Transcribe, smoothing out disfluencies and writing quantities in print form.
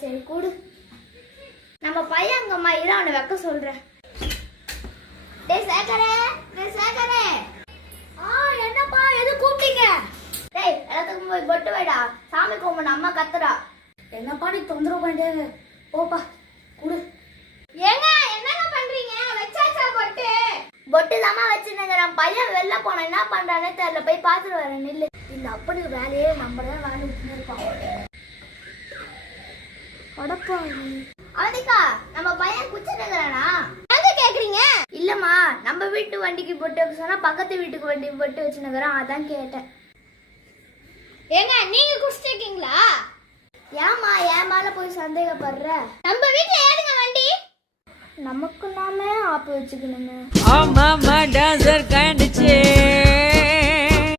சரி கூடு. நம்ம பையன் அங்கம்மா இரு, அவனை வைக்க சொல்றேன். டேய் சேகரே, டேய் சேகரே. என்னப்பா எது கூப்பிட்டீங்க? டேய் எல்லாத்துக்கும் போய் பொட்டு வைடா, சாமி கும்பிடு, அம்மா கத்துறா. என்னப்பா நீ தொந்தரவு பண்ணிட்டே போப்பா குடு. ஏங்க என்னங்க பண்றீங்க? வெச்சாச்சா பொட்டு? பொட்டு தாமா வச்சிருந்தேன். பையன் வெளில போன என்ன பண்றானே தெரியல, போய் பாத்துட்டு வரேன். நில்லு. இந்த அப்பனுக்கு வேலையே நம்ம தான் வேலை விட்டுன்னு இருப்பான். அடப்பா அவனிக்கா, நம்ம பையன் குச்சிட்டுக்கிறானா? எங்க கேக்குறீங்க? இல்லம்மா, நம்ம வீட்டு வண்டிக்கு பொட்டு வைக்க சொன்னா பக்கத்து வீட்டுக்கு வண்டி பொட்டு வச்சுனுக்குறான், அதான் கேட்டேன். ஏங்க நீங்க குடிச்சிட்டீங்களா? ஏமா ஏன் மேல போய் சந்தேகப்படுற? நம்ம வீட்ல ஏதுங்க வண்டி? நமக்கு நாமே ஆப்பு வச்சுக்கணுங்க. ஆமா டான்சர்